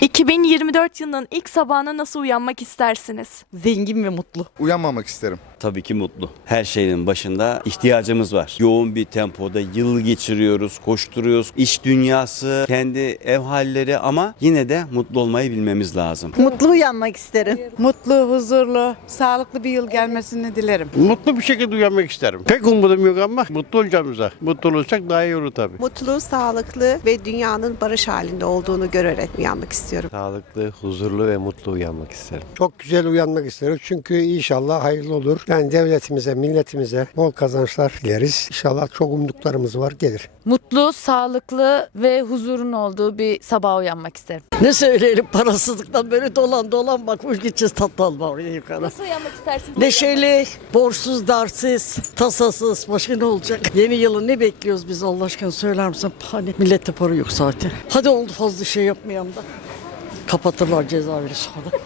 2024 yılının ilk sabahına nasıl uyanmak istersiniz? Zengin ve mutlu. Uyanmamak isterim. Tabii ki mutlu. Her şeyin başında ihtiyacımız var. Yoğun bir tempoda yıl geçiriyoruz, koşturuyoruz. İş dünyası, kendi ev halleri ama yine de mutlu olmayı bilmemiz lazım. Mutlu uyanmak isterim. Mutlu, huzurlu, sağlıklı bir yıl gelmesini dilerim. Mutlu bir şekilde uyanmak isterim. Pek umudum yok ama mutlu olacağımıza. Mutlu olursak daha iyi olur tabii. Mutlu, sağlıklı ve dünyanın barış halinde olduğunu görerek uyanmak istiyorum. Sağlıklı, huzurlu ve mutlu uyanmak isterim. Çok güzel uyanmak isteriz çünkü inşallah hayırlı olur. Yani devletimize, milletimize bol kazançlar dileriz. İnşallah çok umduklarımız var gelir. Mutlu, sağlıklı ve huzurun olduğu bir sabah uyanmak isterim. Ne söyleyelim parasızlıktan böyle dolan dolan bakmış gideceğiz tatlı alma oraya yukarı. Nasıl uyanmak istersiniz? Neşeli, borçsuz, dersiz, tasasız. Başka ne olacak? Yeni yılı ne bekliyoruz biz Allah aşkına söyler misin? Hani millette para yok zaten. Hadi oldu fazla şey yapmayalım da. Kapatırlar cezaevini sonra.